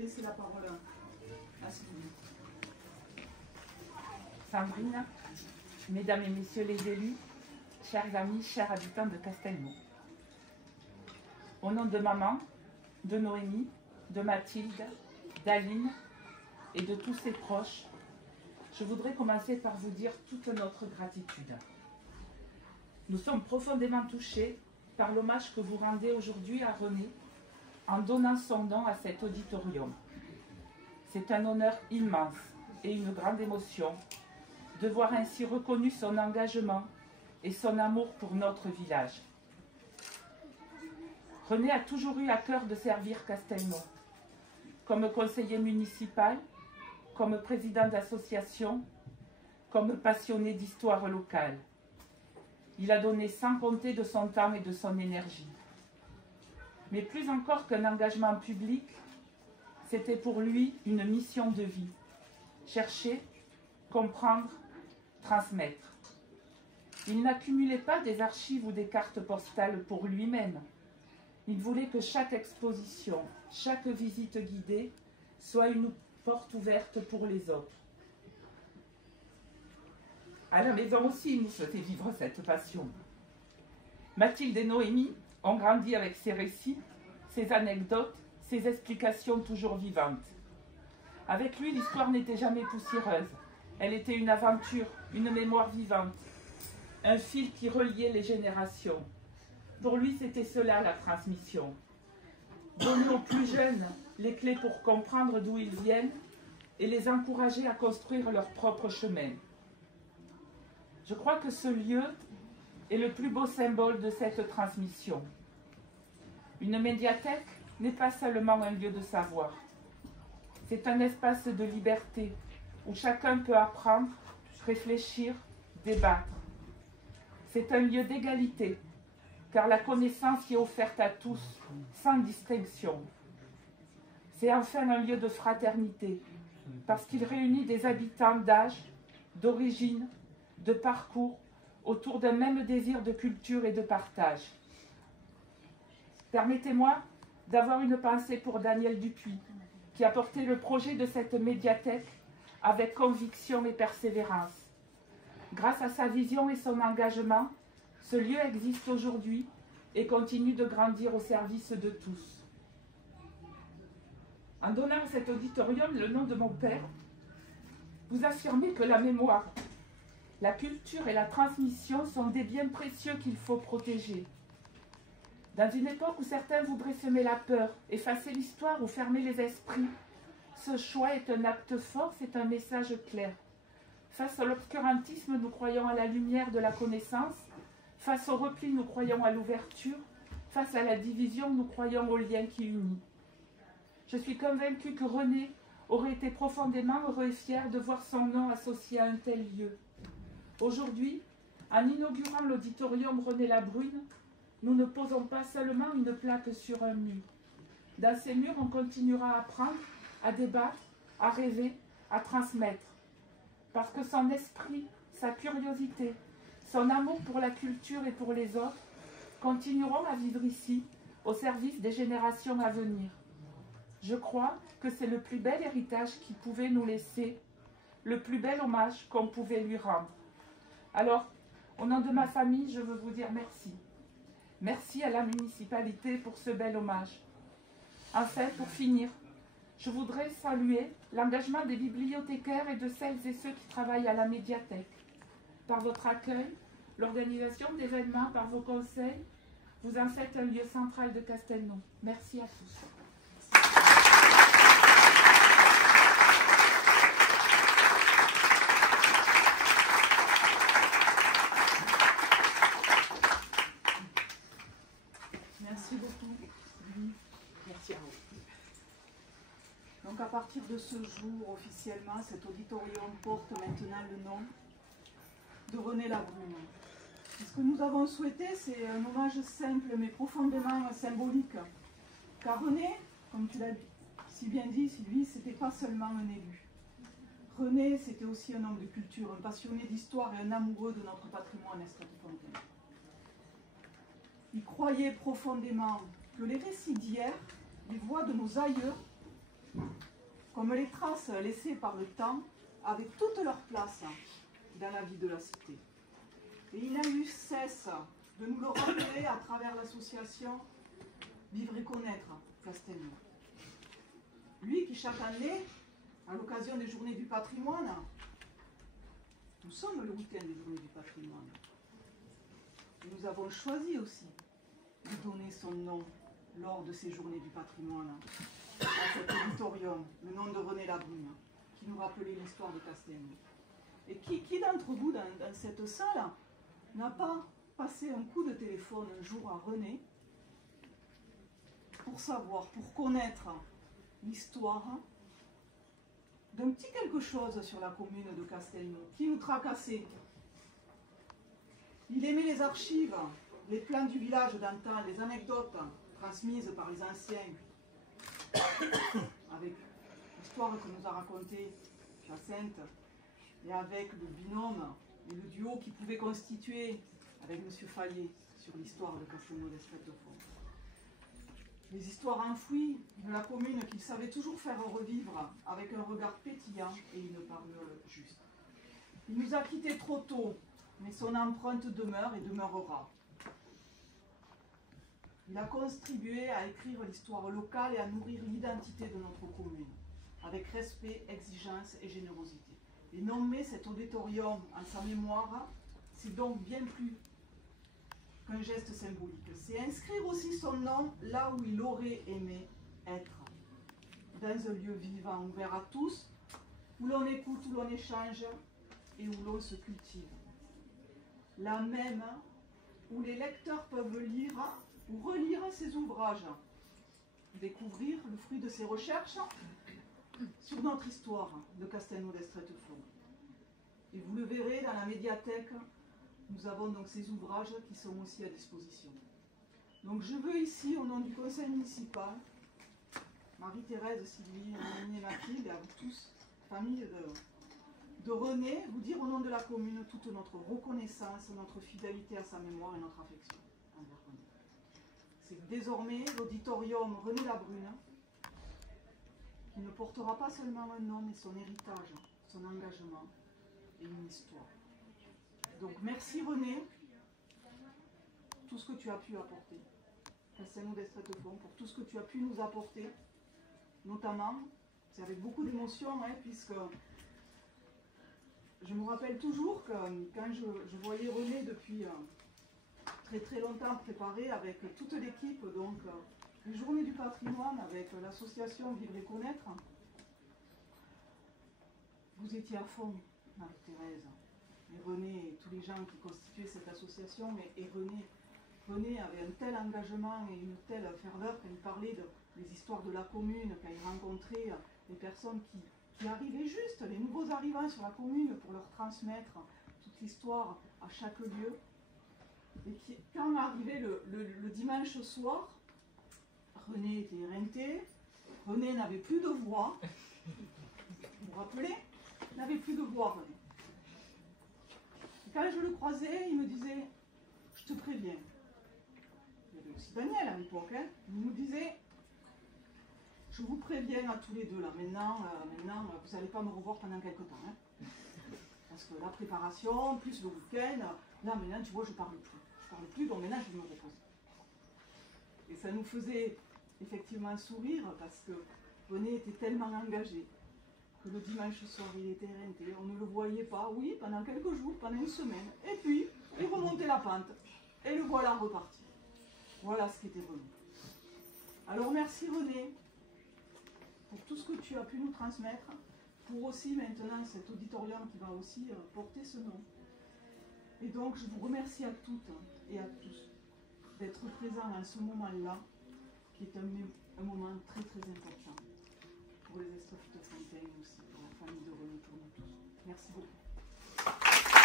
Laissez la parole à Sylvie. Sandrine, mesdames et messieurs les élus, chers amis, chers habitants de Castelnau. Au nom de maman, de Noémie, de Mathilde, d'Aline et de tous ses proches, je voudrais commencer par vous dire toute notre gratitude. Nous sommes profondément touchés par l'hommage que vous rendez aujourd'hui à René en donnant son nom à cet auditorium. C'est un honneur immense et une grande émotion de voir ainsi reconnu son engagement et son amour pour notre village. René a toujours eu à cœur de servir Castelnau, comme conseiller municipal, comme président d'association, comme passionné d'histoire locale. Il a donné sans compter de son temps et de son énergie. Mais plus encore qu'un engagement public, c'était pour lui une mission de vie. Chercher, comprendre, transmettre. Il n'accumulait pas des archives ou des cartes postales pour lui-même. Il voulait que chaque exposition, chaque visite guidée soit une porte ouverte pour les autres. À la maison aussi, il nous faisait vivre cette passion. Mathilde et Noémie ont grandi avec ses récits, ses anecdotes, ses explications toujours vivantes. Avec lui, l'histoire n'était jamais poussiéreuse. Elle était une aventure, une mémoire vivante, un fil qui reliait les générations. Pour lui, c'était cela la transmission. Donner aux plus jeunes les clés pour comprendre d'où ils viennent et les encourager à construire leur propre chemin. Je crois que ce lieu est le plus beau symbole de cette transmission. Une médiathèque n'est pas seulement un lieu de savoir. C'est un espace de liberté où chacun peut apprendre, réfléchir, débattre. C'est un lieu d'égalité, car la connaissance y est offerte à tous, sans distinction. C'est enfin un lieu de fraternité, parce qu'il réunit des habitants d'âge, d'origine, de parcours, autour d'un même désir de culture et de partage. Permettez-moi d'avoir une pensée pour Daniel Dupuis, qui a porté le projet de cette médiathèque avec conviction et persévérance. Grâce à sa vision et son engagement, ce lieu existe aujourd'hui et continue de grandir au service de tous. En donnant à cet auditorium le nom de mon père, vous affirmez que la mémoire, la culture et la transmission sont des biens précieux qu'il faut protéger. Dans une époque où certains voudraient semer la peur, effacer l'histoire ou fermer les esprits, ce choix est un acte fort, c'est un message clair. Face à l'obscurantisme, nous croyons à la lumière de la connaissance. Face au repli, nous croyons à l'ouverture. Face à la division, nous croyons au lien qui unit. Je suis convaincue que René aurait été profondément heureux et fier de voir son nom associé à un tel lieu. Aujourd'hui, en inaugurant l'auditorium René Labrune, nous ne posons pas seulement une plaque sur un mur. Dans ces murs, on continuera à apprendre, à débattre, à rêver, à transmettre. Parce que son esprit, sa curiosité, son amour pour la culture et pour les autres continueront à vivre ici, au service des générations à venir. Je crois que c'est le plus bel héritage qu'il pouvait nous laisser, le plus bel hommage qu'on pouvait lui rendre. Alors, au nom de ma famille, je veux vous dire merci. Merci à la municipalité pour ce bel hommage. Enfin, pour finir, je voudrais saluer l'engagement des bibliothécaires et de celles et ceux qui travaillent à la médiathèque. Par votre accueil, l'organisation d'événements, par vos conseils, vous en faites un lieu central de Castelnau. Merci à tous. Merci beaucoup. Merci à vous. Donc à partir de ce jour, officiellement, cet auditorium porte maintenant le nom de René Labrune. Et ce que nous avons souhaité, c'est un hommage simple mais profondément symbolique. Car René, comme tu l'as si bien dit, Sylvie, c'était pas seulement un élu. René, c'était aussi un homme de culture, un passionné d'histoire et un amoureux de notre patrimoine escatophontien. Il croyait profondément que les récits d'hier, les voix de nos aïeux, comme les traces laissées par le temps avaient toute leur place dans la vie de la cité. Et il n'a eu cesse de nous le rappeler à travers l'association Vivre et Connaître Castelnau. Lui qui chaque année, à l'occasion des Journées du patrimoine, nous sommes le week-end des Journées du patrimoine, et nous avons choisi aussi de donner son nom lors de ces Journées du patrimoine à cet auditorium, le nom de René Labrune, qui nous rappelait l'histoire de Castelnau. Et qui d'entre vous dans cette salle n'a pas passé un coup de téléphone un jour à René pour savoir, pour connaître l'histoire d'un petit quelque chose sur la commune de Castelnau qui nous tracassait. Il aimait les archives, les plans du village d'antan, les anecdotes transmises par les anciens, avec l'histoire que nous a racontée Jacinthe, et avec le binôme et le duo qui pouvait constituer avec M. Fallier sur l'histoire de Castelnau d'Estrettes-de-Foix. Les histoires enfouies de la commune qu'il savait toujours faire revivre avec un regard pétillant et une parole juste. Il nous a quittés trop tôt, mais son empreinte demeure et demeurera. Il a contribué à écrire l'histoire locale et à nourrir l'identité de notre commune, avec respect, exigence et générosité. Et nommer cet auditorium en sa mémoire, c'est donc bien plus qu'un geste symbolique. C'est inscrire aussi son nom là où il aurait aimé être, dans un lieu vivant, ouvert à tous, où l'on écoute, où l'on échange et où l'on se cultive. Là même où les lecteurs peuvent lire ou relire ses ouvrages, découvrir le fruit de ses recherches sur notre histoire de Castelnau d'Estrettes-de-Foix. Et vous le verrez dans la médiathèque, nous avons donc ces ouvrages qui sont aussi à disposition. Donc je veux ici, au nom du conseil municipal, Marie-Thérèse, Sylvie, Mélanie et Mathilde, et à vous tous, famille de René, vous dire au nom de la commune toute notre reconnaissance, notre fidélité à sa mémoire et notre affection envers René. C'est désormais l'auditorium René Labrune qui ne portera pas seulement un nom, mais son héritage, son engagement et une histoire. Donc merci René, pour tout ce que tu as pu apporter, Castelnau d'Estrettes-de-Foix, pour tout ce que tu as pu nous apporter, notamment, c'est avec beaucoup d'émotion, puisque je me rappelle toujours que quand je voyais René depuis très très longtemps préparé avec toute l'équipe, donc les Journées du patrimoine, avec l'association Vivre et Connaître, vous étiez à fond, Marie-Thérèse, et René et tous les gens qui constituaient cette association, et René avait un tel engagement et une telle ferveur quand il parlait des histoires de la commune, quand il rencontrait les personnes qui arrivaient juste, les nouveaux arrivants sur la commune, pour leur transmettre toute l'histoire à chaque lieu. Et quand arrivait le dimanche soir, René était éreinté, René n'avait plus de voix. Vous vous rappelez? Il n'avait plus de voix, René. Et quand je le croisais, il me disait, je te préviens. Il y avait aussi Daniel à l'époque, il nous disait, je vous préviens à tous les deux, là, maintenant vous n'allez pas me revoir pendant quelques temps. Parce que la préparation, plus le week-end, là maintenant, tu vois, je ne parle plus, donc maintenant je me repose. Et ça nous faisait effectivement sourire, parce que René était tellement engagé, que le dimanche soir, il était éreinté, on ne le voyait pas, oui, pendant quelques jours, pendant une semaine, et puis, il remontait la pente, et le voilà reparti. Voilà ce qu'était René. Alors merci René, pour tout ce que tu as pu nous transmettre, pour aussi maintenant cet auditorium qui va aussi porter ce nom. Et donc je vous remercie à toutes et à tous d'être présents à ce moment-là, qui est un moment très très important pour les Estrettes-de-Fontaine, mais aussi pour la famille de René, pour nous tous. Merci beaucoup.